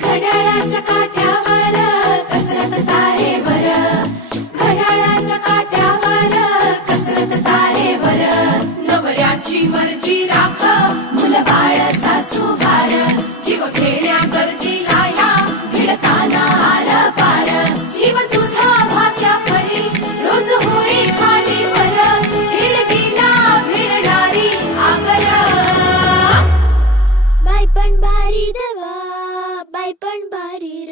घड्याळाच्या काठ्या पण भारी देवा बाई पण भारी